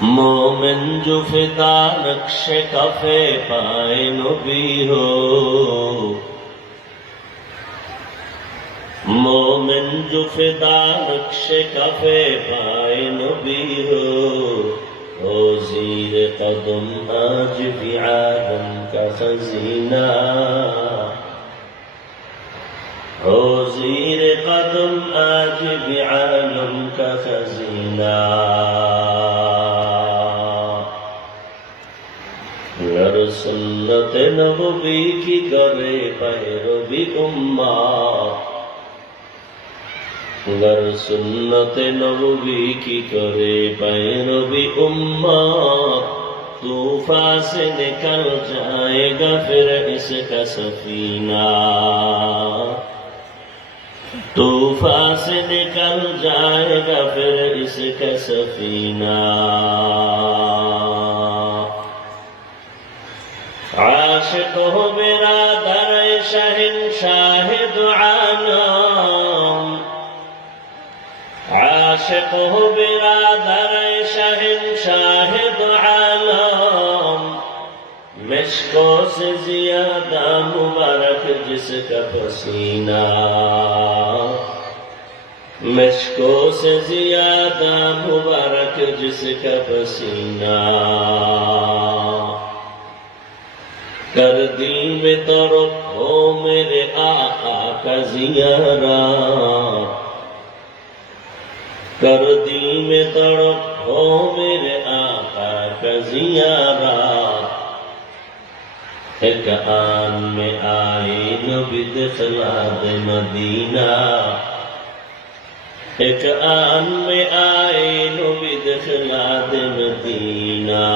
मोमिन जो फिदा नक्शे कफे पाए नबी हो, मोमिन जो फिदा नक्शे कफे पाए नबी हो, ओ ज़ीर कदम आज भी आलम का खजीना, ओ ज़ीर कदम आज भी आलम का खजीना। गर सुन्नत नबवी की करे पैरवी उम्मा, गर सुन्नत नबवी की करे पैरवी उम्मा, तूफान से निकल जाएगा फिर इसका सफीना, तूफान से निकल जाएगा फिर इसका सफीना। आशिक हो मेरा दर शहंशाह दो आलम, आशिक हो मेरा दर शहंशाह दो आलम, मिश्कों से ज्यादा मुबारक जिसका पसीना, मिश्कों से ज्यादा मुबारक जिसका पसीना। कर दिल में तरफ हो मेरे आका का जियारा, कर दिल में तरफ हो मेरे आका का जियारा। एक आन में आए नबी दिखला दे मदीना, एक आन में आए नबी दिखला दे मदीना।